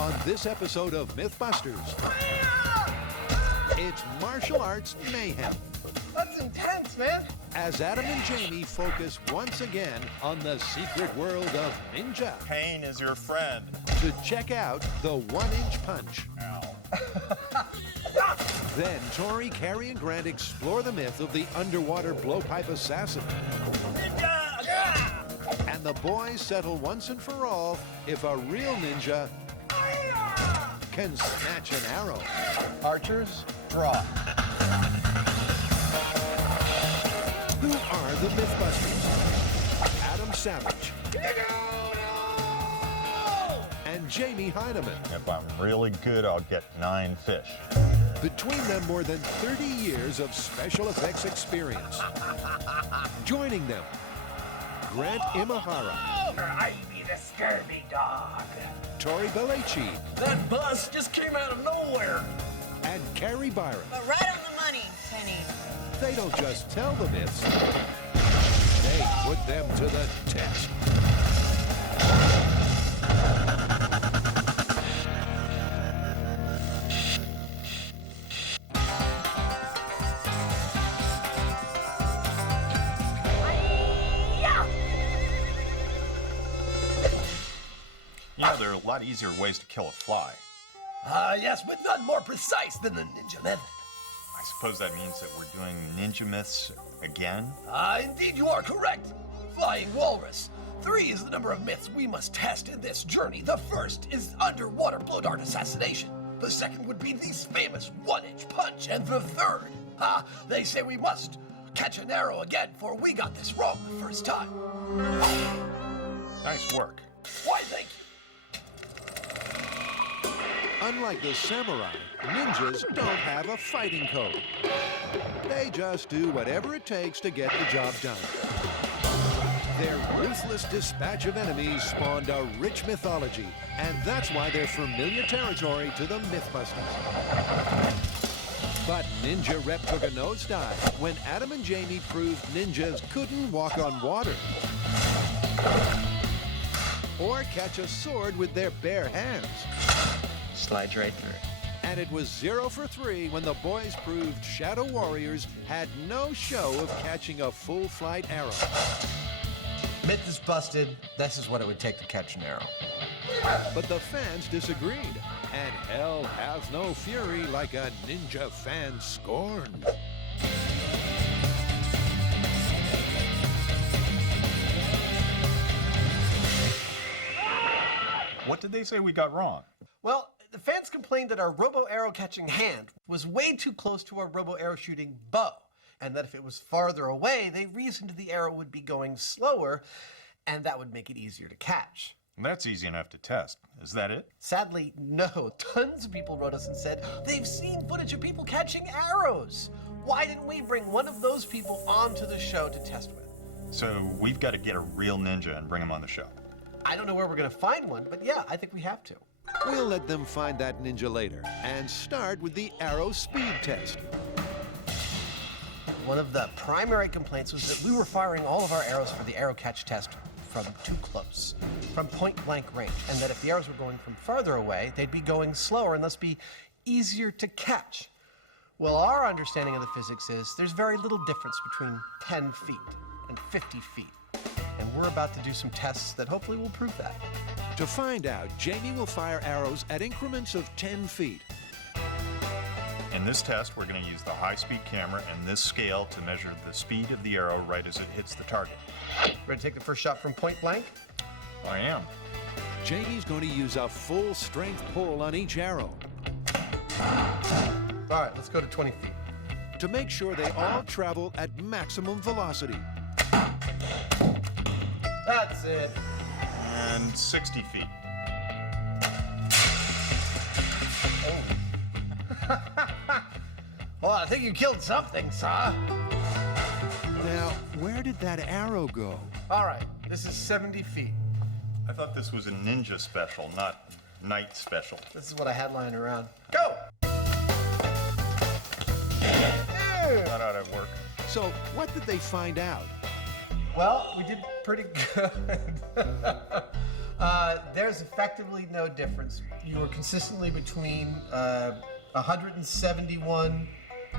On this episode of Mythbusters, it's martial arts mayhem. That's intense, man. As Adam and Jamie focus once again on the secret world of ninja. Pain is your friend. To check out the 1-inch punch. Ow. Then Tori, Carrie, and Grant explore the myth of the underwater blowpipe assassin. And the boys settle once and for all if a real ninja can snatch an arrow. Archers, draw. Who are the Mythbusters? Adam Savage. And Jamie Hyneman. If I'm really good, I'll get 9 fish. Between them, more than 30 years of special effects experience. Joining them, Grant Imahara. I be the scurvy dog. Tori Belleci. That bus just came out of nowhere. And Carrie Byron. But right on the money, Penny. They don't just tell the myths, they put them to the test. Yeah, there are a lot easier ways to kill a fly. Yes, but none more precise than the ninja method. I suppose that means that we're doing ninja myths again? Indeed you are correct. Flying Walrus. 3 is the number of myths we must test in this journey. The first is underwater blow dart assassination. The second would be the famous 1-inch punch. And the third, they say we must catch an arrow again, for we got this wrong the first time. Nice work. Why, thank you. Unlike the samurai, ninjas don't have a fighting code. They just do whatever it takes to get the job done. Their ruthless dispatch of enemies spawned a rich mythology, and that's why they're familiar territory to the Mythbusters. But Ninja Rep took a nosedive when Adam and Jamie proved ninjas couldn't walk on water or catch a sword with their bare hands. Slides right through. And it was 0 for 3 when the boys proved Shadow Warriors had no show of catching a full flight arrow. Myth is busted. This is what it would take to catch an arrow. But the fans disagreed, and hell has no fury like a ninja fan scorned. What did they say we got wrong? Well, the fans complained that our robo-arrow catching hand was way too close to our robo-arrow shooting bow, and that if it was farther away, they reasoned the arrow would be going slower, and that would make it easier to catch. That's easy enough to test. Is that it? Sadly, no. Tons of people wrote us and said they've seen footage of people catching arrows. Why didn't we bring one of those people onto the show to test with? So we've got to get a real ninja and bring him on the show. I don't know where we're going to find one, but yeah, I think we have to. We'll let them find that ninja later and start with the arrow speed test. One of the primary complaints was that we were firing all of our arrows for the arrow catch test from too close, from point-blank range, and that if the arrows were going from farther away, they'd be going slower and thus be easier to catch. Well, our understanding of the physics is there's very little difference between 10 feet and 50 feet. And we're about to do some tests that hopefully will prove that. To find out, Jamie will fire arrows at increments of 10 feet. In this test, we're going to use the high-speed camera and this scale to measure the speed of the arrow right as it hits the target. Ready to take the first shot from point blank? I am. Jamie's going to use a full-strength pull on each arrow. All right, let's go to 20 feet. To make sure they all travel at maximum velocity. That's it. And 60 feet. Well, I think you killed something, sir. Now, where did that arrow go? All right, this is 70 feet. I thought this was a ninja special, not night special. This is what I had lying around. Go! That ought to work. So, what did they find out? Well, we did pretty good. There's effectively no difference. You were consistently between 171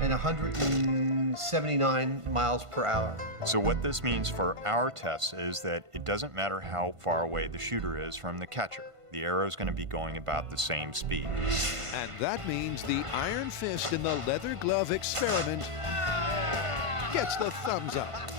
and 179 miles per hour. So what this means for our tests is that it doesn't matter how far away the shooter is from the catcher. The arrow is going to be going about the same speed. And that means the iron fist in the leather glove experiment gets the thumbs up.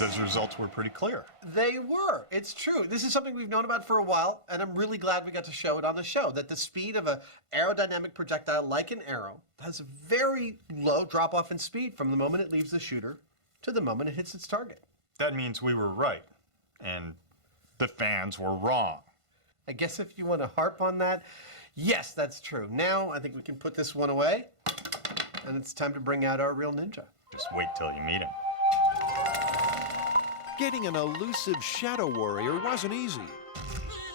Those results were pretty clear. They were. It's true. This is something we've known about for a while, and I'm really glad we got to show it on the show, that the speed of an aerodynamic projectile like an arrow has a very low drop-off in speed from the moment it leaves the shooter to the moment it hits its target. That means we were right, and the fans were wrong. I guess if you want to harp on that, yes, that's true. Now I think we can put this one away, and it's time to bring out our real ninja. Just wait till you meet him. Getting an elusive shadow warrior wasn't easy.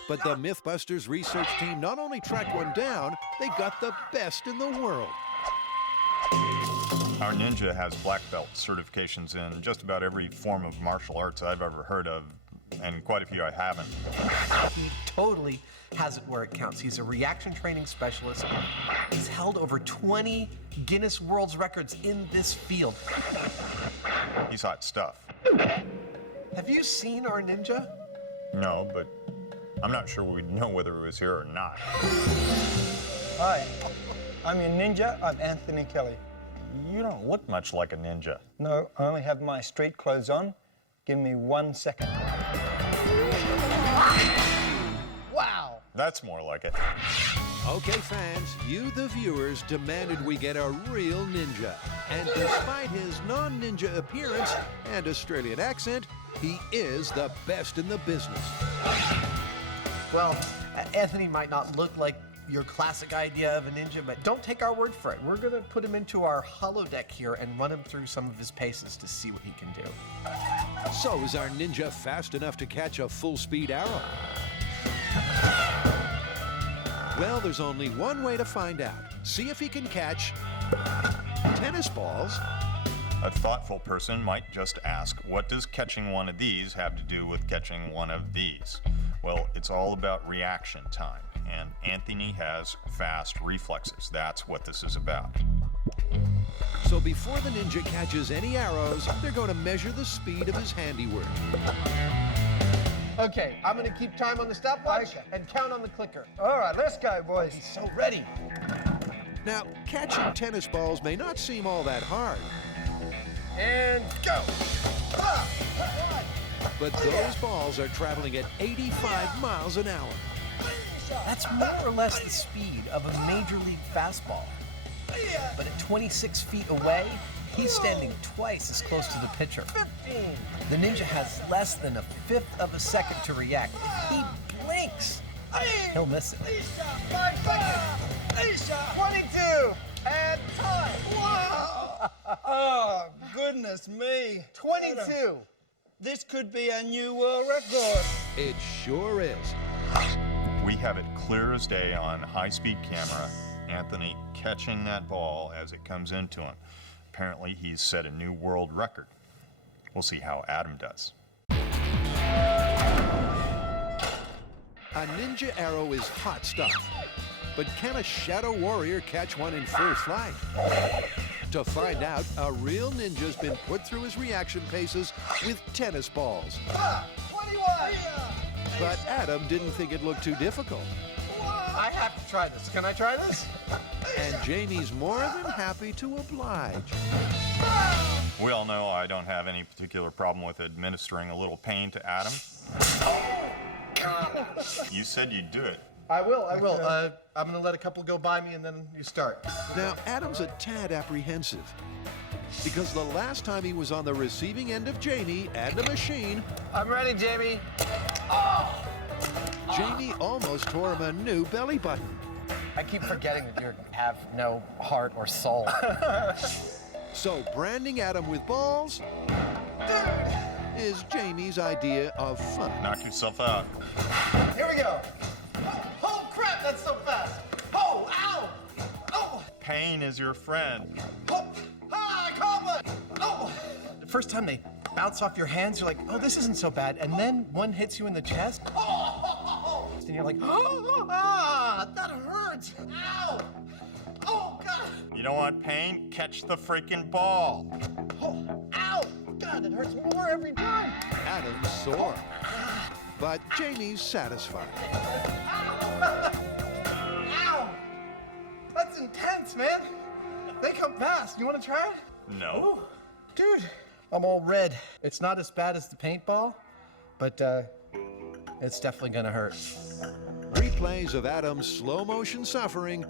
But the Mythbusters research team not only tracked one down, they got the best in the world. Our ninja has black belt certifications in just about every form of martial arts I've ever heard of, and quite a few I haven't. He totally has it where it counts. He's a reaction training specialist. He's held over 20 Guinness World Records in this field. He's hot stuff. Have you seen our ninja? No, but I'm not sure we'd know whether he was here or not. Hi, I'm your ninja. I'm Anthony Kelly. You don't look much like a ninja. No, I only have my street clothes on. Give me 1 second. Wow! That's more like it. Okay, fans, you, the viewers, demanded we get a real ninja. And despite his non-ninja appearance and Australian accent, he is the best in the business. Well, Anthony might not look like your classic idea of a ninja, but don't take our word for it. We're going to put him into our holodeck here and run him through some of his paces to see what he can do. So is our ninja fast enough to catch a full-speed arrow? Well, there's only one way to find out. See if he can catch tennis balls. A thoughtful person might just ask, what does catching one of these have to do with catching one of these? Well, it's all about reaction time, and Anthony has fast reflexes. That's what this is about. So before the ninja catches any arrows, they're going to measure the speed of his handiwork. Okay, I'm going to keep time on the stopwatch and count on the clicker. All right, let's go, boys. So ready. Now, catching tennis balls may not seem all that hard, And go. but those balls are traveling at 85 miles an hour. That's more or less the speed of a major league fastball. But at 26 feet away, he's standing twice as close to the pitcher. The ninja has less than a fifth of a second to react. If he blinks, he'll miss it. 22 and time. Wow! Oh, goodness me. 22. This could be a new world record. It sure is. We have it clear as day on high-speed camera, Anthony catching that ball as it comes into him. Apparently, he's set a new world record. We'll see how Adam does. A ninja arrow is hot stuff. But can a shadow warrior catch one in full flight? To find out, a real ninja's been put through his reaction paces with tennis balls. 21. But Adam didn't think it looked too difficult. I have to try this. Can I try this? And Jamie's more than happy to oblige. We all know I don't have any particular problem with administering a little pain to Adam. You said you'd do it. I will. I'm going to let a couple go by me and then you start. Now, Adam's a tad apprehensive. Because the last time he was on the receiving end of Jamie and the machine, I'm ready, Jamie. Jamie almost tore him a new belly button. I keep forgetting that you have no heart or soul. So branding Adam with balls is Jamie's idea of fun. Knock yourself out. Here we go. Oh, crap, that's so fast. Oh, ow. Oh, Pain is your friend. oh. Ah, I caught one. Oh. The first time they bounce off your hands, you're like, oh, this isn't so bad. And then one hits you in the chest. Oh, and you're like, ah, that hurts. Ow. Oh, God. You don't want pain? Catch the freaking ball. Oh, ow. God, it hurts more every time. Adam's sore. But Jamie's satisfied. Ow. That's intense, man. They come fast. You want to try it? No. Ooh. Dude, I'm all red. It's not as bad as the paintball, but it's definitely gonna hurt. Replays of Adam's slow motion suffering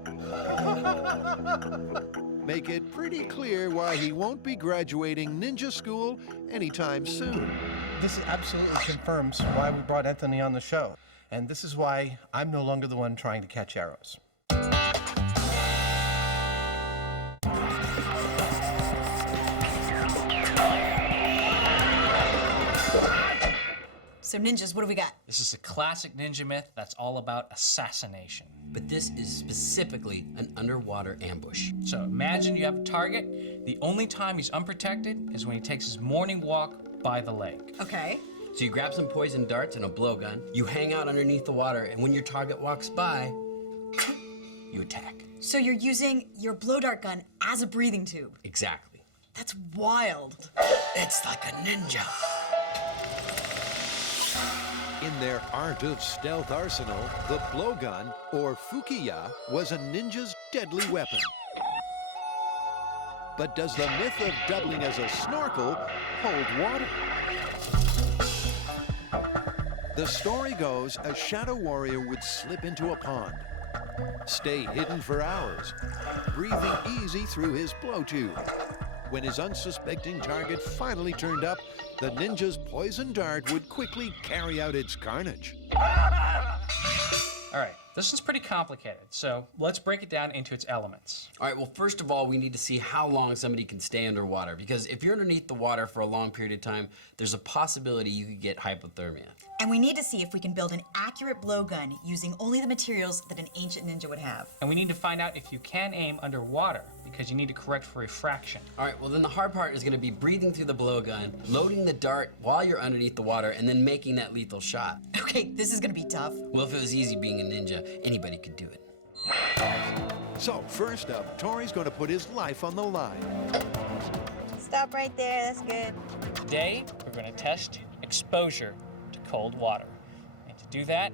make it pretty clear why he won't be graduating ninja school anytime soon. This absolutely confirms why we brought Anthony on the show. And this is why I'm no longer the one trying to catch arrows. So ninjas, what do we got? This is a classic ninja myth that's all about assassination. But this is specifically an underwater ambush. So imagine you have a target. The only time he's unprotected is when he takes his morning walk by the lake. Okay. So you grab some poison darts and a blowgun, you hang out underneath the water, and when your target walks by, you attack. So you're using your blow dart gun as a breathing tube. Exactly. That's wild. It's like a ninja. In their art of stealth arsenal, the blowgun, or fukiya, was a ninja's deadly weapon. But does the myth of doubling as a snorkel hold water? The story goes a shadow warrior would slip into a pond, stay hidden for hours, breathing easy through his blow tube. When his unsuspecting target finally turned up, the ninja's poison dart would quickly carry out its carnage. All right, this is pretty complicated, so let's break it down into its elements. All right, well, first of all, we need to see how long somebody can stay underwater, because if you're underneath the water for a long period of time, there's a possibility you could get hypothermia. And we need to see if we can build an accurate blowgun using only the materials that an ancient ninja would have. And we need to find out if you can aim underwater, because you need to correct for refraction. All right, well, then the hard part is going to be breathing through the blowgun, loading the dart while you're underneath the water, and then making that lethal shot. Okay, this is gonna be tough. Well, if it was easy being a ninja, anybody could do it. So first up, Tori's going to put his life on the line. Stop right there, that's good. Today, we're going to test exposure to cold water. And to do that,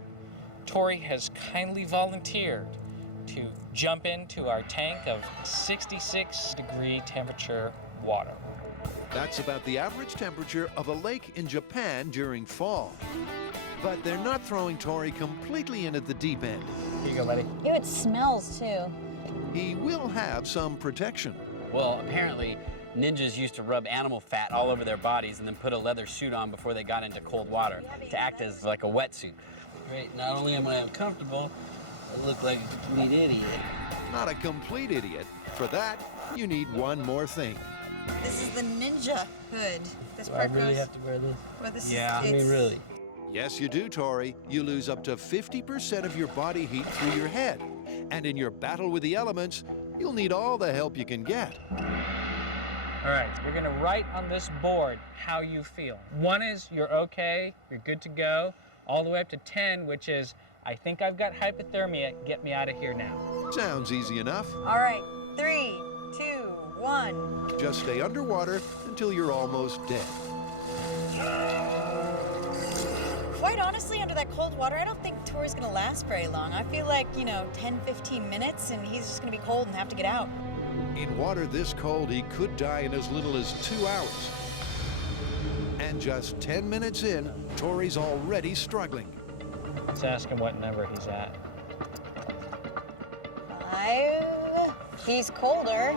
Tori has kindly volunteered to jump into our tank of 66-degree temperature water. That's about the average temperature of a lake in Japan during fall. But they're not throwing Tori completely in at the deep end. Here you go, buddy. Ew, it smells too. He will have some protection. Well, apparently, ninjas used to rub animal fat all over their bodies and then put a leather suit on before they got into cold water to act as like a wetsuit. Great, not only am I uncomfortable, I look like a complete idiot. Not a complete idiot. For that, you need one more thing. This is the ninja hood. This Do I part really goes. have to wear this? Well, this Yeah. is, I mean, really. Yes, you do, Tori. You lose up to 50% of your body heat through your head. And in your battle with the elements, you'll need all the help you can get. All right, you're going to write on this board how you feel. 1 is you're okay, you're good to go, all the way up to 10, which is I think I've got hypothermia, get me out of here now. Sounds easy enough. All right, 3, 2, 1. Just stay underwater until you're almost dead. Quite honestly, under that cold water, I don't think Tori's gonna last very long. I feel like, 10, 15 minutes and he's just gonna be cold and have to get out. In water this cold, he could die in as little as 2 hours. And just 10 minutes in, Tori's already struggling. Let's ask him what number he's at. 5. He's colder.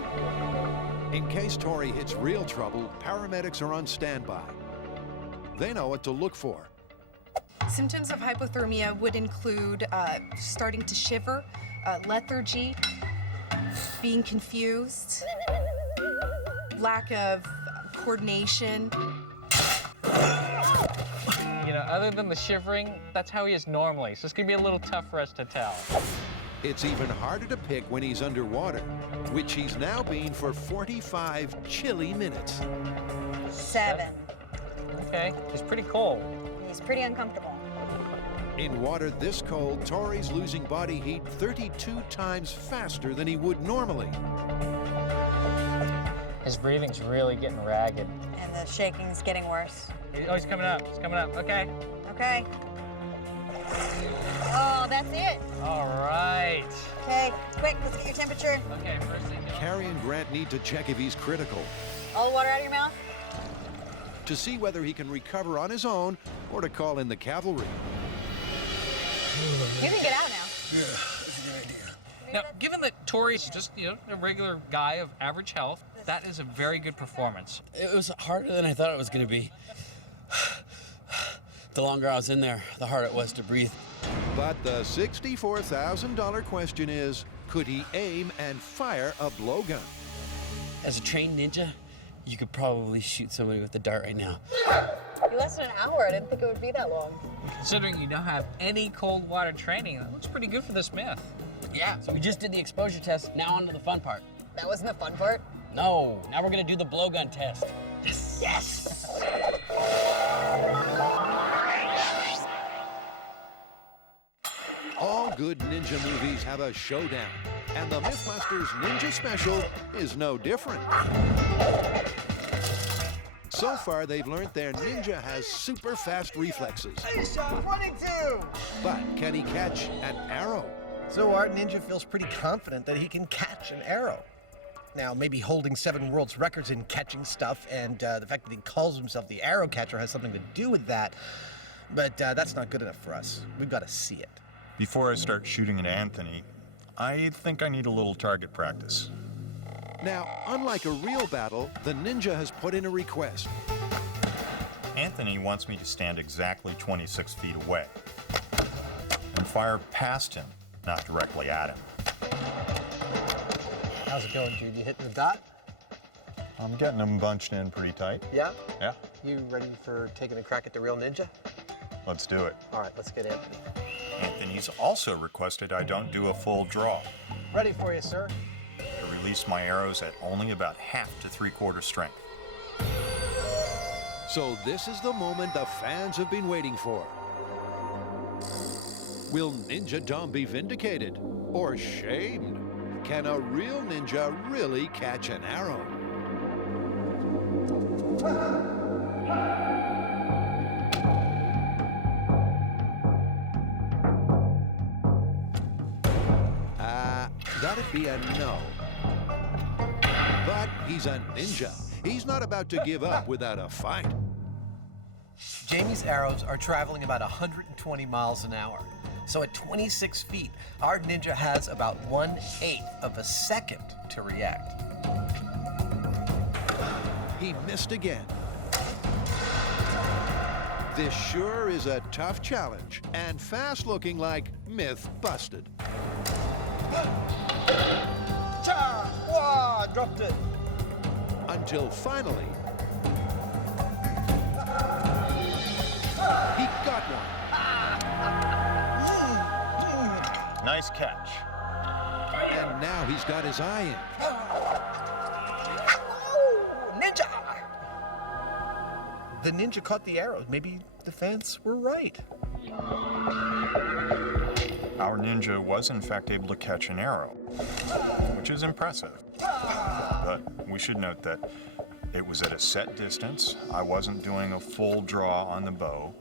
In case Tori hits real trouble, paramedics are on standby. They know what to look for. Symptoms of hypothermia would include starting to shiver, lethargy, being confused, lack of coordination. Other than the shivering, that's how he is normally, so it's going to be a little tough for us to tell. It's even harder to pick when he's underwater, which he's now been for 45 chilly minutes. 7. Okay, he's pretty cold. He's pretty uncomfortable. In water this cold, Tori's losing body heat 32 times faster than he would normally. His breathing's really getting ragged. And the shaking's getting worse. Oh, he's coming up. He's coming up. Okay. Okay. Oh, that's it. All right. Okay, quick, let's get your temperature. Okay, first thing. Carrie and Grant need to check if he's critical All the water out of your mouth? to see whether he can recover on his own or to call in the cavalry. You can get out now. Yeah, that's a good idea. Now, given that Tori's just, a regular guy of average health, that is a very good performance. It was harder than I thought it was going to be. The longer I was in there, the harder it was to breathe. But the $64,000 question is, could he aim and fire a blowgun? As a trained ninja, you could probably shoot somebody with a dart right now. You lasted an hour. I didn't think it would be that long. Considering you don't have any cold water training, that looks pretty good for this myth. Yeah, so we just did the exposure test. Now on to the fun part. That wasn't the fun part. No, now we're gonna do the blowgun test. Yes! Yes! All good ninja movies have a showdown, and the Mythbusters Ninja Special is no different. So far, they've learned their ninja has super fast reflexes. Shot 22! But can he catch an arrow? So our ninja feels pretty confident that he can catch an arrow. Now, maybe holding 7 world's records in catching stuff and the fact that he calls himself the arrow catcher has something to do with that, but that's not good enough for us. We've got to see it. Before I start shooting at Anthony, I think I need a little target practice. Now, unlike a real battle, the ninja has put in a request. Anthony wants me to stand exactly 26 feet away and fire past him, not directly at him. How's it going, Jude? You hitting the dot? I'm getting him bunched in pretty tight. Yeah? Yeah, You ready for taking a crack at the real ninja? let's do it. All right, let's get Anthony. Anthony's also requested I don't do a full draw. Ready for you, sir. I release my arrows at only about half to 3/4 strength. So this is the moment the fans have been waiting for. Will Ninja Dom be vindicated or shamed? Can a real ninja really catch an arrow? That'd be a no. But he's a ninja. He's not about to give up without a fight. Jamie's arrows are traveling about 120 miles an hour. So at 26 feet, our ninja has about 1/8 of a second to react. He missed again. This sure is a tough challenge, and fast looking like myth busted. Cha! Wow, dropped it. Until finally, he got one. Nice catch. And now he's got his eye in. Oh, ninja! The ninja caught the arrow. Maybe the fans were right. Our ninja was in fact able to catch an arrow, which is impressive. But we should note that it was at a set distance. I wasn't doing a full draw on the bow.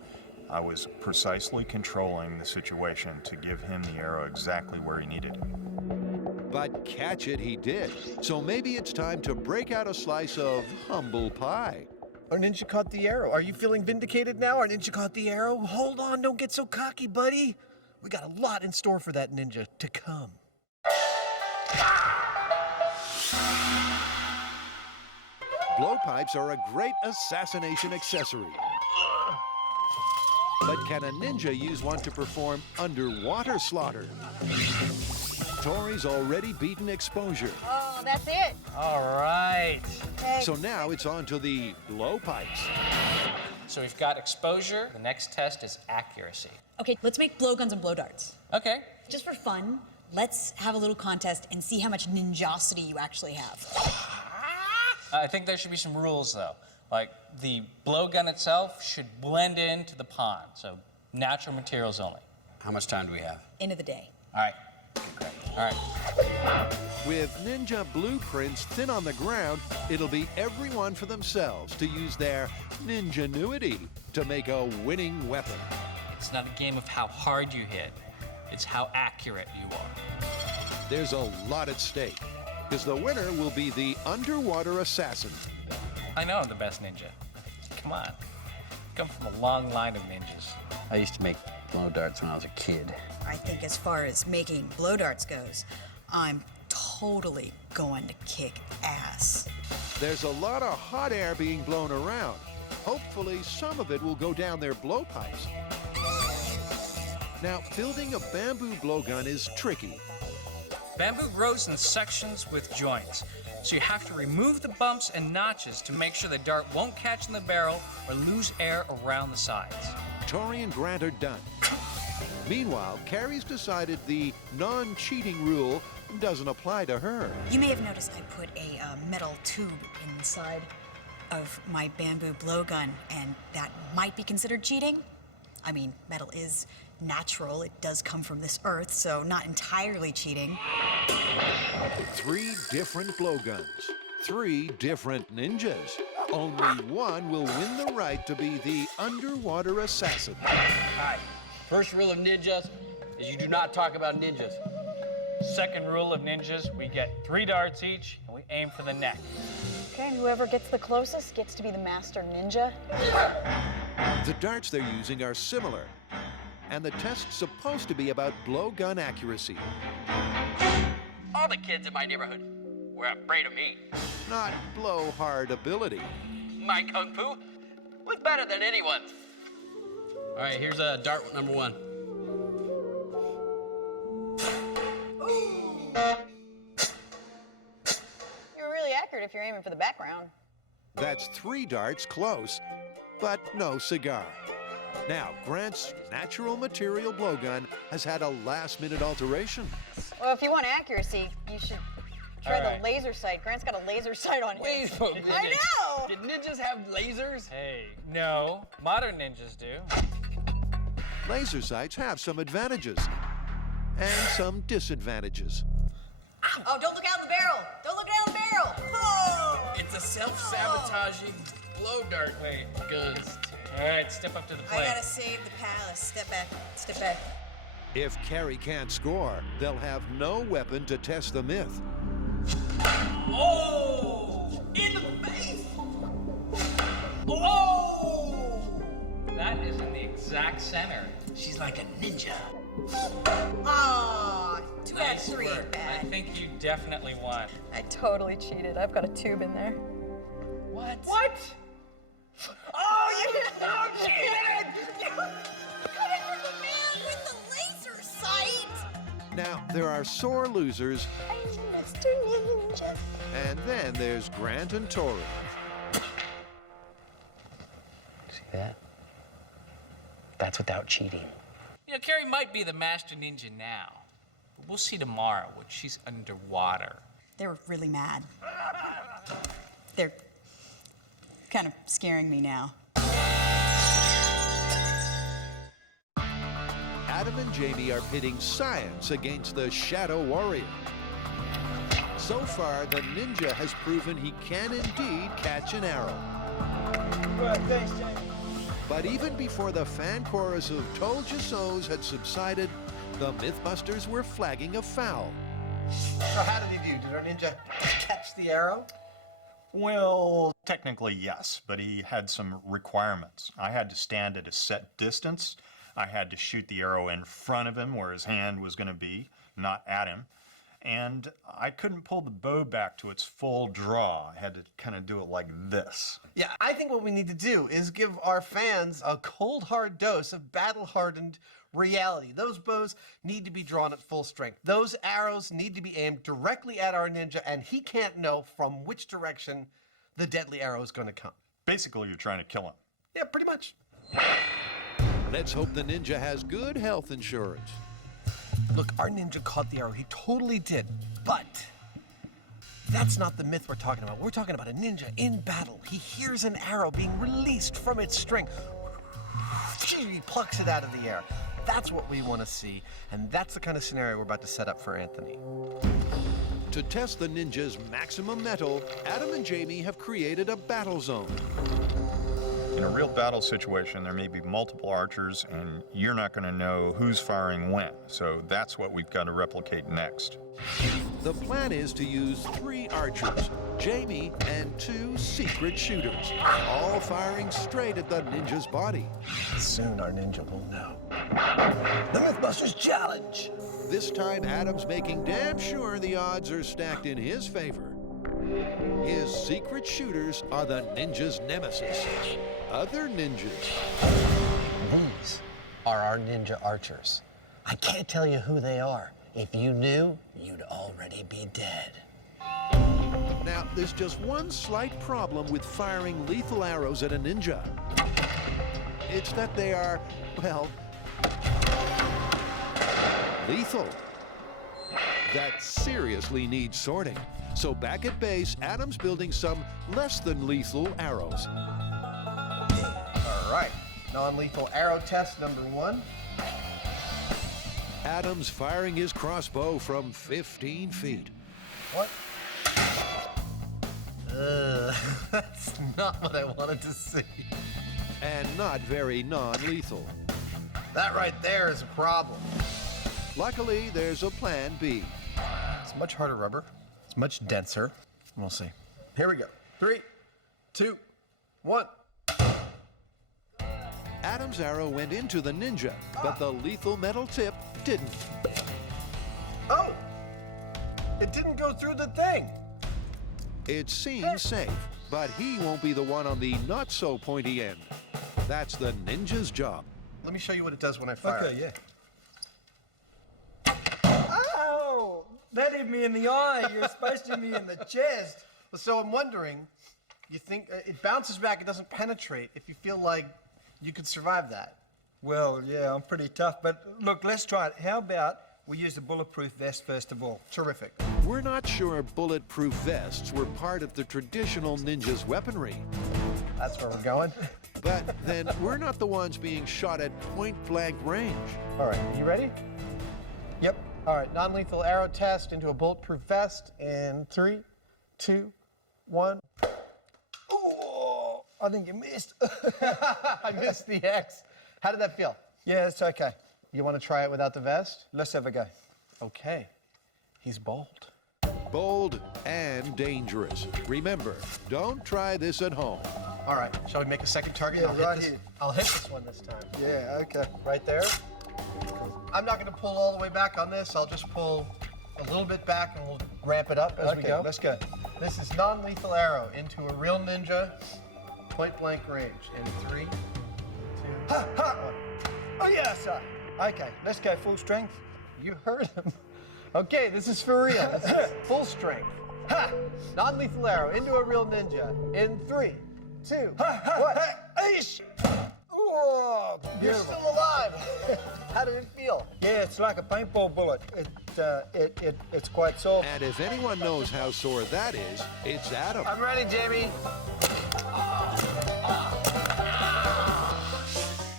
I was precisely controlling the situation to give him the arrow exactly where he needed it. But catch it he did. So maybe it's time to break out a slice of humble pie. Our ninja caught the arrow. Are you feeling vindicated now? Our ninja caught the arrow? Hold on, don't get so cocky, buddy. We got a lot in store for that ninja to come. Blowpipes are a great assassination accessory. But can a ninja use one to perform underwater slaughter? Tori's already beaten exposure. Oh, that's it. All right. Okay. So now it's on to the blowpipes. So we've got exposure. The next test is accuracy. Okay, let's make blowguns and blow darts. Okay. Just for fun, let's have a little contest and see how much ninjosity you actually have. I think there should be some rules, though. Like, the blowgun itself should blend into the pond, so natural materials only. How much time do we have? End of the day. All right. Great. All right. With ninja blueprints thin on the ground, it'll be everyone for themselves to use their ninjanuity to make a winning weapon. It's not a game of how hard you hit, it's how accurate you are. There's a lot at stake, because the winner will be the underwater assassin. I know I'm the best ninja. Come on. I come from a long line of ninjas. I used to make blow darts when I was a kid. I think as far as making blow darts goes, I'm totally going to kick ass. There's a lot of hot air being blown around. Hopefully, some of it will go down their blowpipes. Now, building a bamboo blowgun is tricky. Bamboo grows in sections with joints, so you have to remove the bumps and notches to make sure the dart won't catch in the barrel or lose air around the sides. Tori and Grant are done. Meanwhile, Carrie's decided the non-cheating rule doesn't apply to her. You may have noticed I put a metal tube inside of my bamboo blowgun, and that might be considered cheating. I mean, metal is natural. It does come from this earth, so not entirely cheating. 3 different blowguns, 3 different ninjas. Only one will win the right to be the underwater assassin. All right. First rule of ninjas is you do not talk about ninjas. Second rule of ninjas, we get 3 darts each, and we aim for the neck. Okay, whoever gets the closest gets to be the master ninja. The darts they're using are similar, and the test's supposed to be about blowgun accuracy, All the kids in my neighborhood were afraid of me. not blow-hard ability. My kung fu was better than anyone's. All right, here's dart number 1. You're really accurate if you're aiming for the background. That's 3 darts close, but no cigar. Now, Grant's natural material blowgun has had a last-minute alteration. Well, if you want accuracy, you should try All right. the laser sight. Grant's got a laser sight on his. Wait a minute. I know! Did ninjas have lasers? Hey, no, modern ninjas do. Laser sights have some advantages and some disadvantages. Oh, don't look out in the barrel! Don't look out in the barrel! Oh! It's a self-sabotaging blow dart gun. All right, step up to the I plate. gotta save the palace. Step back. Step back. If Carrie can't score, they'll have no weapon to test the myth. Oh! In the face! Oh! That is in the exact center. She's like a ninja. Ah, 2 out of Nice 3 work. ain't I bad. think you definitely won. I totally cheated. I've got a tube in there. What? What? Oh, you cheated! With the laser sight! Now, there are sore losers, I'm Master Ninja. and then there's Grant and Tori. See that? That's without cheating. You know, Carrie might be the master ninja now, but we'll see tomorrow when she's underwater. They're really mad. They're kind of scaring me now. Adam and Jamie are pitting science against the Shadow Warrior. So far, the ninja has proven he can indeed catch an arrow. Well, thanks, Jamie. But even before the fan chorus of Told You So's had subsided, the Mythbusters were flagging a foul. So how did he do? Did our ninja catch the arrow? Well, technically, yes, but he had some requirements. I had to stand at a set distance. I had to shoot the arrow in front of him where his hand was going to be, not at him. And I couldn't pull the bow back to its full draw. I had to kind of do it like this. Yeah, I think what we need to do is give our fans a cold, hard dose of battle-hardened reality. Those bows need to be drawn at full strength. Those arrows need to be aimed directly at our ninja, and he can't know from which direction the deadly arrow is going to come. Basically, you're trying to kill him. Yeah, pretty much. Let's hope the ninja has good health insurance. Look, our ninja caught the arrow. He totally did. But that's not the myth we're talking about. We're talking about a ninja in battle. He hears an arrow being released from its string. He plucks it out of the air. That's what we want to see, and that's the kind of scenario we're about to set up for Anthony. To test the ninja's maximum mettle, Adam and Jamie have created a battle zone. In a real battle situation, there may be multiple archers, and you're not going to know who's firing when. So that's what we've got to replicate next. The plan is to use 3 archers, Jamie and 2 secret shooters, all firing straight at the ninja's body. Soon our ninja will know. The Mythbusters challenge. This time, Adam's making damn sure the odds are stacked in his favor. His secret shooters are the ninja's nemesis, other ninjas. These are our ninja archers. I can't tell you who they are. If you knew, you'd already be dead. Now, there's just one slight problem with firing lethal arrows at a ninja. It's that they are, well, lethal. That seriously needs sorting. So back at base, Adam's building some less than lethal arrows. All right, non-lethal arrow test number 1. Adam's firing his crossbow from 15 feet. What? That's not what I wanted to see. And not very non-lethal. That right there is a problem. Luckily, there's a plan B. It's much harder rubber. It's much denser. We'll see. Here we go. 3, 2, 1. Adam's arrow went into the ninja, but the lethal metal tip didn't. Oh! It didn't go through the thing. It seems safe, but he won't be the one on the not-so-pointy end. That's the ninja's job. Let me show you what it does when I fire. Okay, yeah. Ow! That hit me in the eye. You're supposed to hit me in the chest. So I'm wondering, you think it bounces back, it doesn't penetrate, if you feel like you could survive that? Well, yeah, I'm pretty tough, but look, let's try it. How about we use a bulletproof vest first of all? Terrific. We're not sure bulletproof vests were part of the traditional ninja's weaponry. That's where we're going. But then we're not the ones being shot at point-blank range. All right, you ready? Yep. All right, non-lethal arrow test into a bulletproof vest in 3, 2, 1. Oh, I think you missed. I missed the X. How did that feel? Yeah, it's okay. You want to try it without the vest? Let's have a go. Okay. He's bold. Bold and dangerous. Remember, don't try this at home. All right, shall we make a second target? Yeah, right here. I'll hit this one this time. Yeah, okay. Right there. I'm not going to pull all the way back on this. I'll just pull a little bit back and we'll ramp it up as we go. Let's go. This is non-lethal arrow into a real ninja, point-blank range. In 3, 2, Ha, ha. 1. Oh, yeah, sir. Okay, let's go full strength. You heard him. Okay, this is for real. This is full strength. Ha! Non-lethal arrow into a real ninja. In 3, 2, 1. Eesh. Oh, You're beautiful. still alive. How did it feel? Yeah, it's like a paintball bullet. It's quite soft. And if anyone knows how sore that is, it's Adam. I'm ready, Jamie.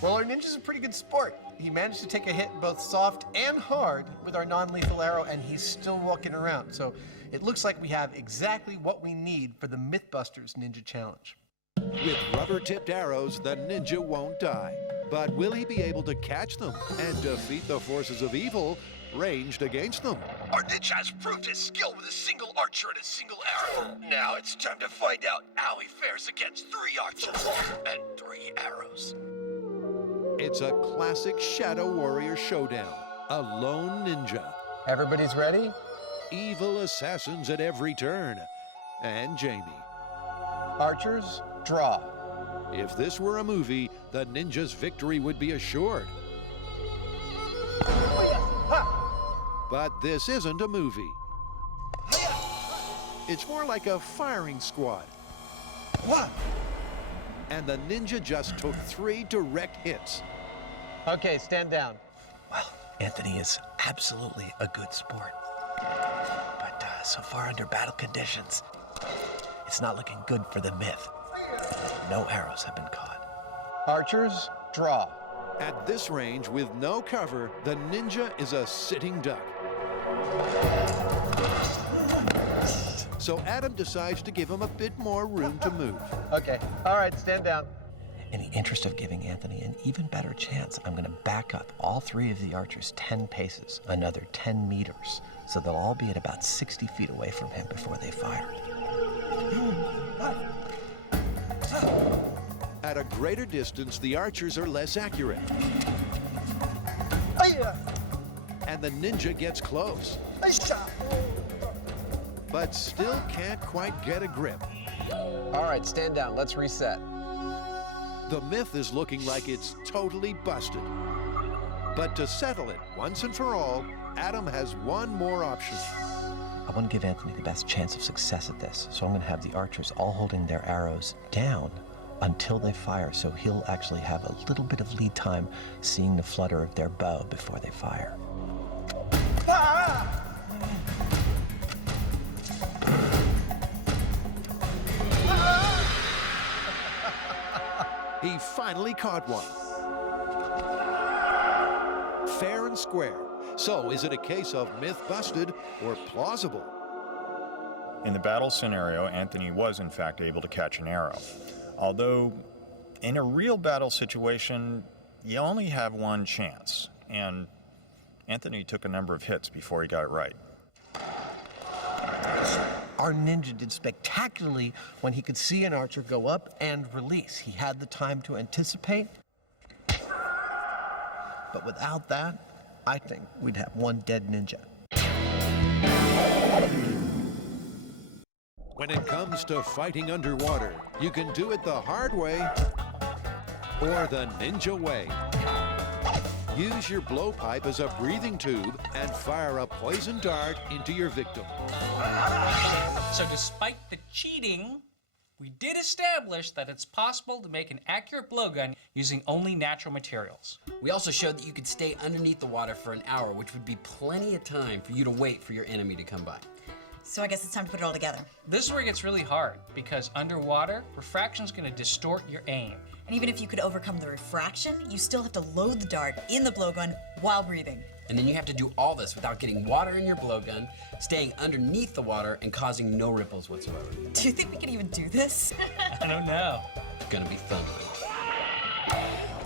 Well, our ninja's a pretty good sport. He managed to take a hit both soft and hard with our non-lethal arrow, and he's still walking around. So it looks like we have exactly what we need for the Mythbusters Ninja Challenge. With rubber-tipped arrows, the ninja won't die. But will he be able to catch them and defeat the forces of evil ranged against them? Our ninja has proved his skill with a single archer and a single arrow. Now it's time to find out how he fares against 3 archers and 3 arrows. It's a classic Shadow Warrior showdown. A lone ninja. Everybody's ready? Evil assassins at every turn. And Jamie. Archers, draw. If this were a movie, the ninja's victory would be assured. But this isn't a movie. It's more like a firing squad. What? And the ninja just took 3 direct hits. Okay, stand down. Well, Anthony is absolutely a good sport. But so far under battle conditions, it's not looking good for the myth. No arrows have been caught. Archers, draw. At this range, with no cover, the ninja is a sitting duck. So Adam decides to give him a bit more room to move. Okay, all right, stand down. In the interest of giving Anthony an even better chance, I'm going to back up all 3 of the archers 10 paces, another 10 meters, so they'll all be at about 60 feet away from him before they fire. At a greater distance, the archers are less accurate. And the ninja gets close, but still can't quite get a grip. All right, stand down. Let's reset. The myth is looking like it's totally busted. But to settle it once and for all, Adam has one more option. I want to give Anthony the best chance of success at this, so I'm going to have the archers all holding their arrows down until they fire, so he'll actually have a little bit of lead time seeing the flutter of their bow before they fire. He finally caught one. Fair and square. So is it a case of myth busted or plausible? In the battle scenario, Anthony was in fact able to catch an arrow. Although, in a real battle situation, you only have one chance. And Anthony took a number of hits before he got it right. Our ninja did spectacularly when he could see an archer go up and release. He had the time to anticipate. But without that, I think we'd have one dead ninja. When it comes to fighting underwater, you can do it the hard way or the ninja way. Use your blowpipe as a breathing tube and fire a poison dart into your victim. So despite the cheating, we did establish that it's possible to make an accurate blowgun using only natural materials. We also showed that you could stay underneath the water for an hour, which would be plenty of time for you to wait for your enemy to come by. So I guess it's time to put it all together. This is where it gets really hard, because underwater, refraction's gonna distort your aim. And even if you could overcome the refraction, you still have to load the dart in the blowgun while breathing. And then you have to do all this without getting water in your blowgun, staying underneath the water, and causing no ripples whatsoever. Do you think we can even do this? I don't know. It's gonna be fun.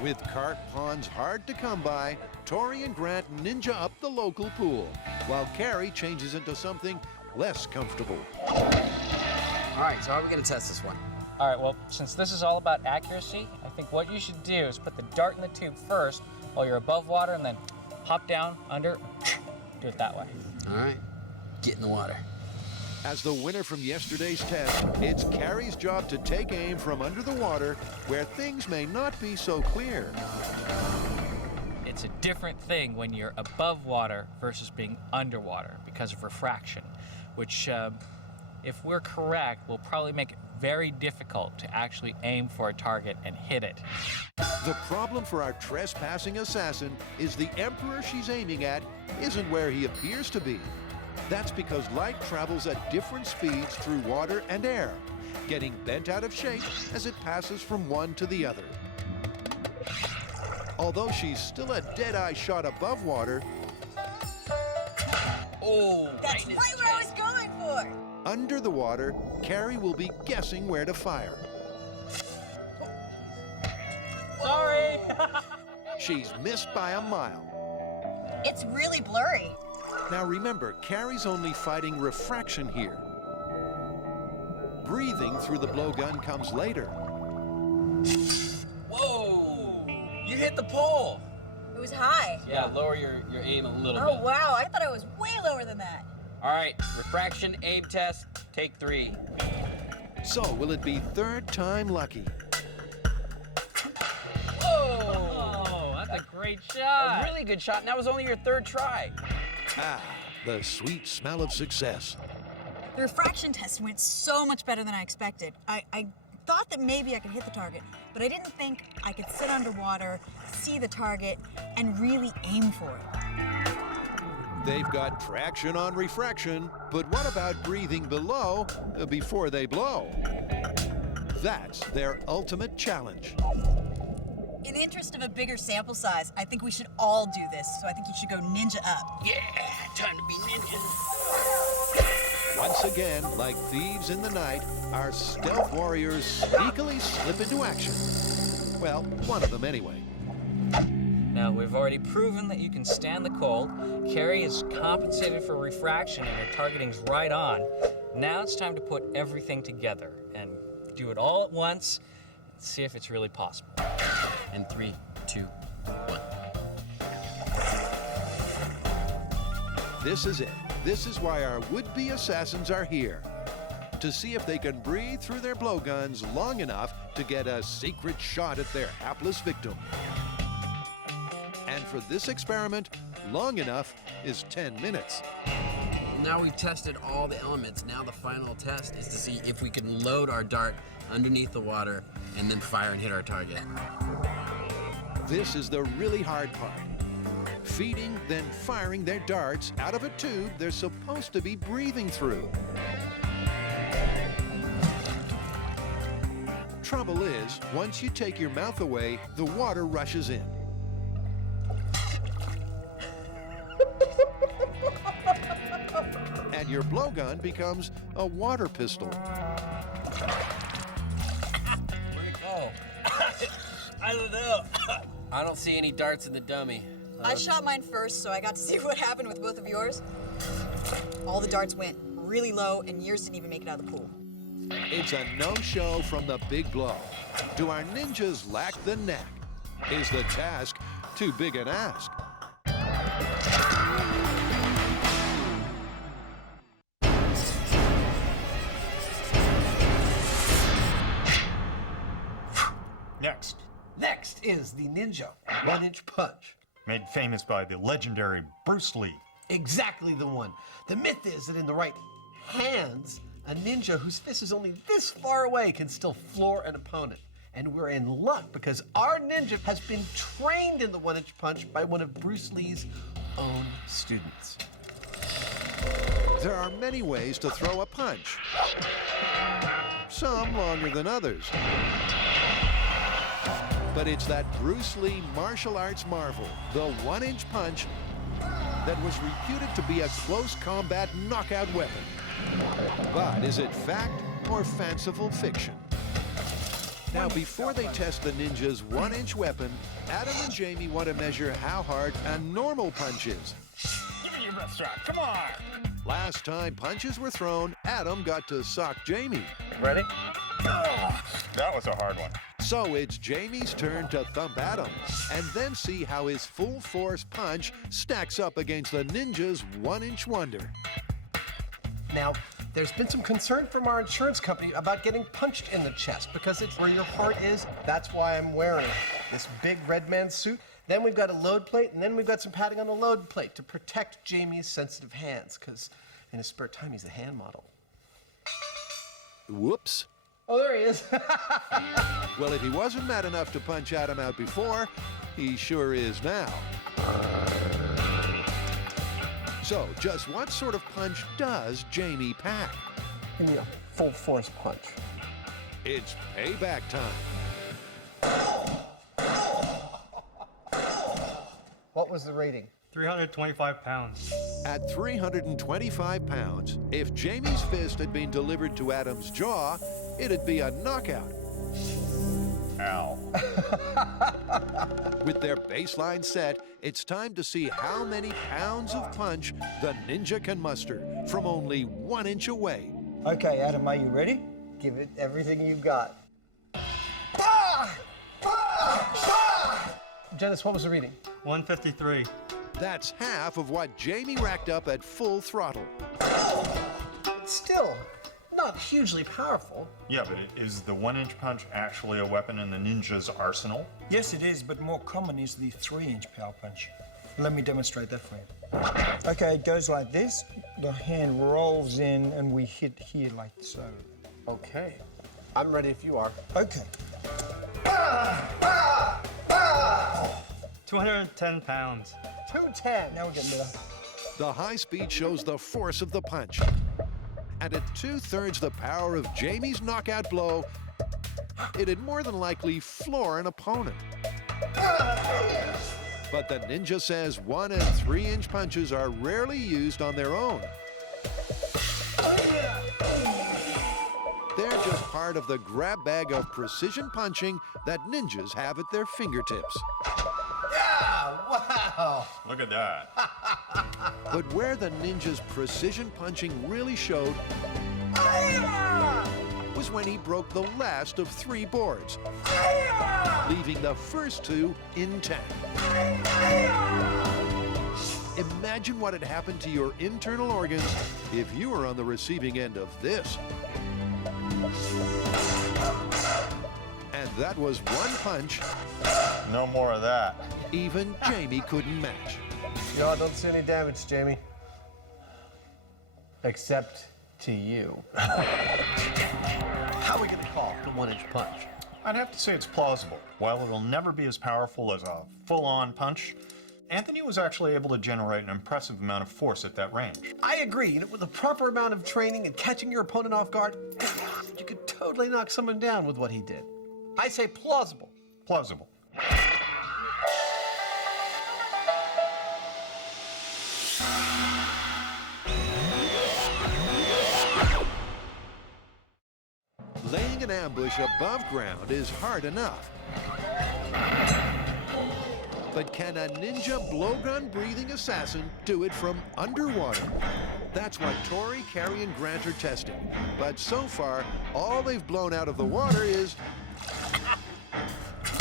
With carp ponds hard to come by, Tori and Grant ninja up the local pool, while Carrie changes into something less comfortable. All right, so how are we gonna test this one? All right, well, since this is all about accuracy, I think what you should do is put the dart in the tube first while you're above water, and then hop down, under, do it that way. All right, get in the water. As the winner from yesterday's test, it's Carrie's job to take aim from under the water where things may not be so clear. It's a different thing when you're above water versus being underwater because of refraction, which, if we're correct, will probably make it very difficult to actually aim for a target and hit it. The problem for our trespassing assassin is the emperor she's aiming at isn't where he appears to be. That's because light travels at different speeds through water and air, getting bent out of shape as it passes from one to the other. Although she's still a dead-eye shot above water, Oh, That's right what I was going for! under the water, Carrie will be guessing where to fire. Sorry! She's missed by a mile. It's really blurry. Now remember, Carrie's only fighting refraction here. Breathing through the blowgun comes later. Whoa! You hit the pole! It was high. Yeah, lower your aim a little Oh, bit. wow, I thought I was way lower than that. All right, refraction aim test, take 3. So will it be third time lucky? Oh, that's a great shot! A really good shot, and that was only your 3rd try. Ah, the sweet smell of success. The refraction test went so much better than I expected. I thought that maybe I could hit the target, but I didn't think I could sit underwater, see the target, and really aim for it. They've got traction on refraction, but what about breathing below before they blow? That's their ultimate challenge. In the interest of a bigger sample size, I think we should all do this. So I think you should go ninja up. Yeah, time to be ninja. Once again, like thieves in the night, our stealth warriors sneakily slip into action. Well, one of them anyway. Now, we've already proven that you can stand the cold. Carrie is compensated for refraction and her targeting's right on. Now it's time to put everything together and do it all at once and see if it's really possible. In 3, 2, 1. This is it. This is why our would-be assassins are here. To see if they can breathe through their blowguns long enough to get a secret shot at their hapless victim. And for this experiment, long enough is 10 minutes. Now we've tested all the elements. Now the final test is to see if we can load our dart underneath the water and then fire and hit our target. This is the really hard part. Feeding, then firing their darts out of a tube they're supposed to be breathing through. Trouble is, once you take your mouth away, the water rushes in. And your blowgun becomes a water pistol. Oh, I don't know. I don't see any darts in the dummy. I shot mine first, so I got to see what happened with both of yours. All the darts went really low, and yours didn't even make it out of the pool. It's a no-show from the big blow. Do our ninjas lack the knack? Is the task too big an ask? Next, Next is the ninja 1-inch punch. made famous by the legendary Bruce Lee. Exactly the one. The myth is that in the right hands, a ninja whose fist is only this far away can still floor an opponent. And we're in luck because our ninja has been trained in the 1-inch punch by one of Bruce Lee's own students. There are many ways to throw a punch. Some longer than others. But it's that Bruce Lee martial arts marvel, the 1-inch punch, that was reputed to be a close combat knockout weapon. But is it fact or fanciful fiction? Now, before they test the ninja's 1-inch weapon, Adam and Jamie want to measure how hard a normal punch is. Give me your best shot, come on! Last time punches were thrown, Adam got to sock Jamie. Ready? Oh, that was a hard one. So it's Jamie's turn to thump Adam, and then see how his full-force punch stacks up against the ninja's 1-inch wonder. Now, there's been some concern from our insurance company about getting punched in the chest because it's where your heart is. That's why I'm wearing this big red man suit. Then we've got a load plate, and then we've got some padding on the load plate to protect Jamie's sensitive hands, because in his spare time, he's the hand model. Whoops. Oh, there he is. Well, if he wasn't mad enough to punch Adam out before, he sure is now. So, just what sort of punch does Jamie pack? Give me a full force punch. It's payback time. What was the rating? 325 pounds. At 325 pounds, if Jamie's fist had been delivered to Adam's jaw, it'd be a knockout. Ow. With their baseline set, it's time to see how many pounds of punch the ninja can muster from only 1 inch away. Okay, Adam, are you ready? Give it everything you've got. Dennis, what was the reading? 153. That's half of what Jamie racked up at full throttle. Still, not hugely powerful. Yeah, but is the 1-inch punch actually a weapon in the ninja's arsenal? Yes, it is, but more common is the 3-inch power punch. Let me demonstrate that for you. Okay, it goes like this. The hand rolls in and we hit here like so. Okay. I'm ready if you are. Okay. 210 pounds. 210. Now we're getting better. The high speed shows the force of the punch. And at 2/3 the power of Jamie's knockout blow, it'd more than likely floor an opponent. But the ninja says 1 and 3-inch punches are rarely used on their own. They're just part of the grab bag of precision punching that ninjas have at their fingertips. Yeah! Wow! Look at that. But where the ninja's precision punching really showed was when he broke the last of 3 boards, leaving the first 2 intact. Imagine what had happened to your internal organs if you were on the receiving end of this. And that was one punch No more of that. even Jamie couldn't match. Yo, I don't see any damage, Jamie. Except to you. How are we gonna call the 1-inch punch? I'd have to say it's plausible. While it'll never be as powerful as a full-on punch, Anthony was actually able to generate an impressive amount of force at that range. I agree. You know, with the proper amount of training and catching your opponent off guard, you could totally knock someone down with what he did. I say plausible. Plausible. Laying an ambush above ground is hard enough. But can a ninja blowgun breathing assassin do it from underwater? That's what Tori, Carrie, and Grant are testing. But so far, all they've blown out of the water is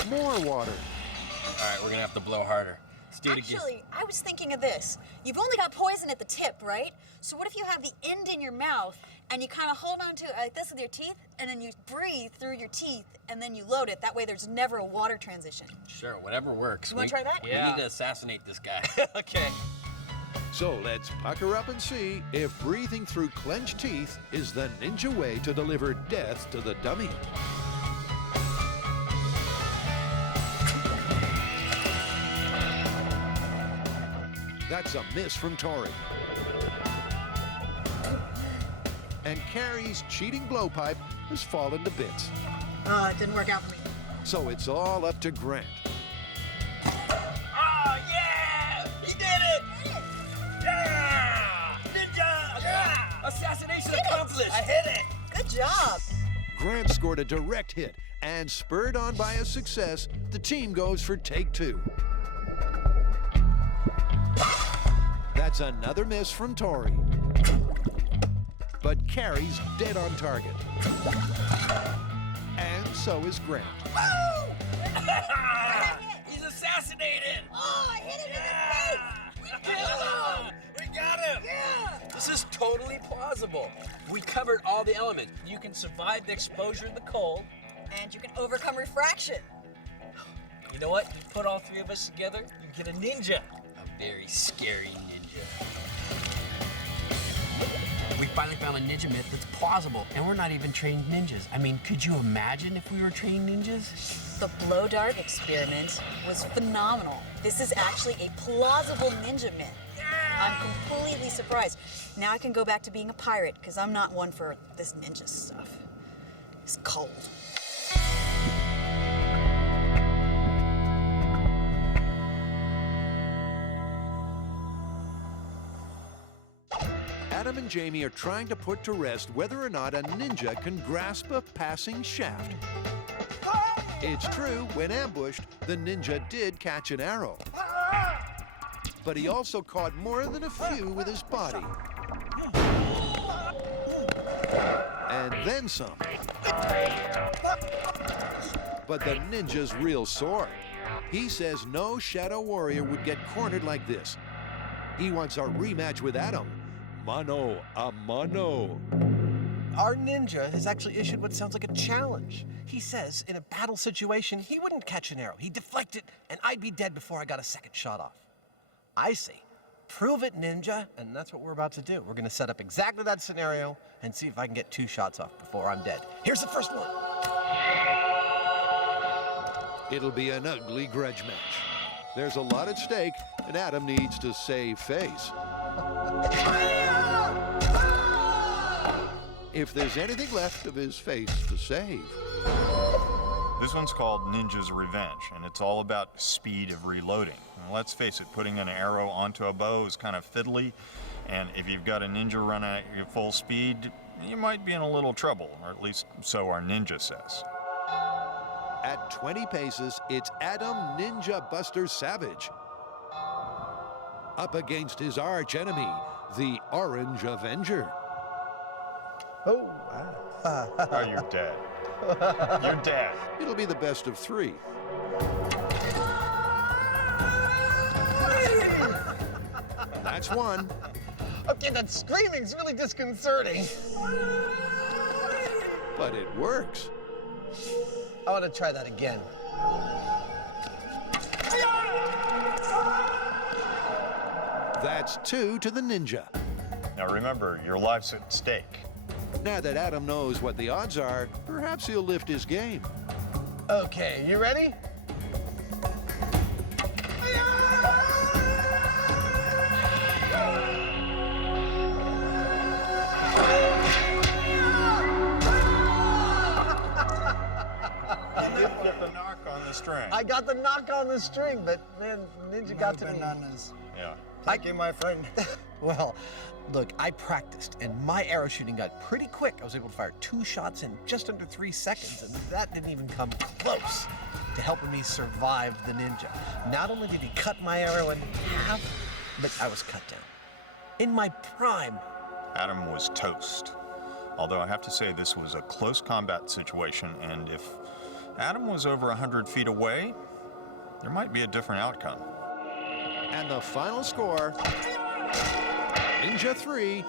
more water. All right, we're gonna have to blow harder. Let's do it again. Actually, I was thinking of this. You've only got poison at the tip, right? So what if you have the end in your mouth and you kind of hold on to it like this with your teeth, and then you breathe through your teeth, and then you load it. That way there's never a water transition. Sure, whatever works. You want to try that? We need to assassinate this guy. Okay. So let's pucker up and see if breathing through clenched teeth is the ninja way to deliver death to the dummy. That's a miss from Tori. And Carrie's cheating blowpipe has fallen to bits. It didn't work out for me. So it's all up to Grant. Oh, yeah! He did it! Yeah! Ninja! Yeah! Assassination accomplished! I hit it! Good job. Grant scored a direct hit, and spurred on by a success, the team goes for take 2. That's another miss from Tori. But Carrie's dead on target. And so is Grant. He's assassinated! Oh, I hit him in the face. We got him! Yeah. This is totally plausible. We covered all the elements. You can survive the exposure to the cold. And you can overcome refraction. You know what? You put all 3 of us together, you get a ninja. A very scary ninja. We finally found a ninja myth that's plausible, and we're not even trained ninjas. I mean, could you imagine if we were trained ninjas? The blow dart experiment was phenomenal. This is actually a plausible ninja myth. I'm completely surprised. Now I can go back to being a pirate, because I'm not one for this ninja stuff. It's cold. Adam and Jamie are trying to put to rest whether or not a ninja can grasp a passing shaft. It's true, when ambushed, the ninja did catch an arrow. But he also caught more than a few with his body. And then some. But the ninja's real sore. He says no shadow warrior would get cornered like this. He wants a rematch with Adam. Mano a mano. Our ninja has actually issued what sounds like a challenge. He says in a battle situation, he wouldn't catch an arrow. He'd deflect it, and I'd be dead before I got a second shot off. I say, prove it, ninja, and that's what we're about to do. We're gonna set up exactly that scenario and see if I can get 2 shots off before I'm dead. Here's the first one. It'll be an ugly grudge match. There's a lot at stake, and Adam needs to save face. If there's anything left of his face to save. This one's called Ninja's Revenge, and it's all about speed of reloading. And let's face it, putting an arrow onto a bow is kind of fiddly, and if you've got a ninja running at your full speed, you might be in a little trouble, or at least so our ninja says. At 20 paces, it's Adam Ninja Buster Savage. Up against his arch enemy, the Orange Avenger. Oh, Oh, you're dead. You're dead. It'll be the best of 3. That's 1. Okay, that screaming's really disconcerting. But it works. I want to try that again. That's 2 to the ninja. Now remember, your life's at stake. Now that Adam knows what the odds are, perhaps he'll lift his game. Okay, you ready? You did get the knock on the string. I got the knock on the string, but man, Ninja got to me. Bananas. Yeah. Thank you, my friend. Well, look, I practiced, and my arrow shooting got pretty quick. I was able to fire 2 shots in just under 3 seconds, and that didn't even come close to helping me survive the ninja. Not only did he cut my arrow in half, but I was cut down. In my prime. Adam was toast. Although I have to say this was a close combat situation, and if Adam was over 100 feet away, there might be a different outcome. And the final score, Ninja 3,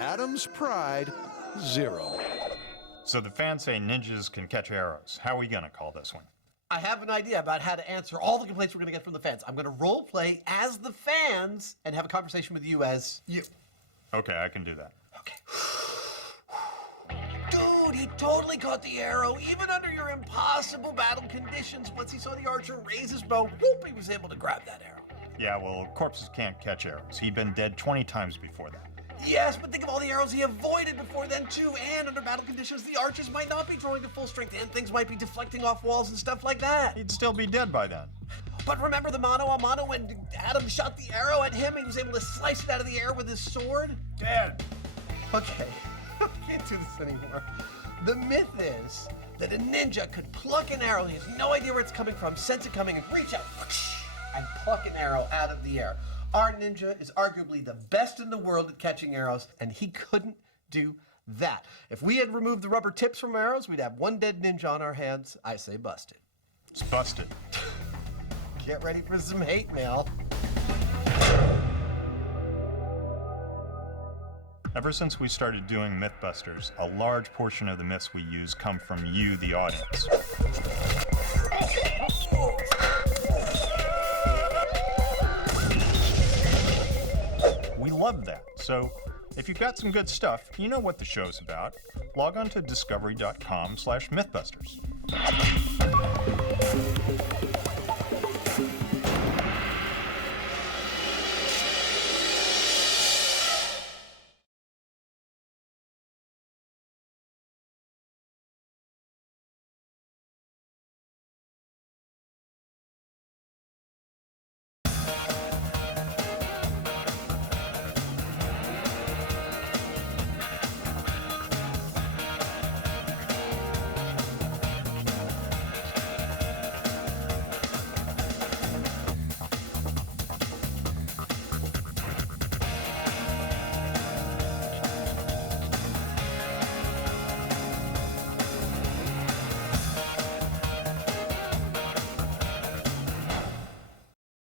Adam's Pride 0. So the fans say ninjas can catch arrows. How are we gonna call this one? I have an idea about how to answer all the complaints we're going to get from the fans. I'm going to role play as the fans and have a conversation with you as you. Okay, I can do that. Okay. Dude, he totally caught the arrow, even under your impossible battle conditions. Once he saw the archer raise his bow, whoop, he was able to grab that arrow. Yeah, well, corpses can't catch arrows. He'd been dead 20 times before that. Yes, but think of all the arrows he avoided before then, too. And under battle conditions, the archers might not be drawing to full strength, and things might be deflecting off walls and stuff like that. He'd still be dead by then. But remember the mano a mano when Adam shot the arrow at him, he was able to slice it out of the air with his sword? Dead. Okay, I can't do this anymore. The myth is that a ninja could pluck an arrow, he has no idea where it's coming from, sense it coming, and reach out and pluck an arrow out of the air. Our ninja is arguably the best in the world at catching arrows, and he couldn't do that. If we had removed the rubber tips from arrows, we'd have 1 dead ninja on our hands. I say busted. It's busted. Get ready for some hate mail. Ever since we started doing Mythbusters, a large portion of the myths we use come from you, the audience. We love that. So if you've got some good stuff, you know what the show's about. Log on to discovery.com/Mythbusters.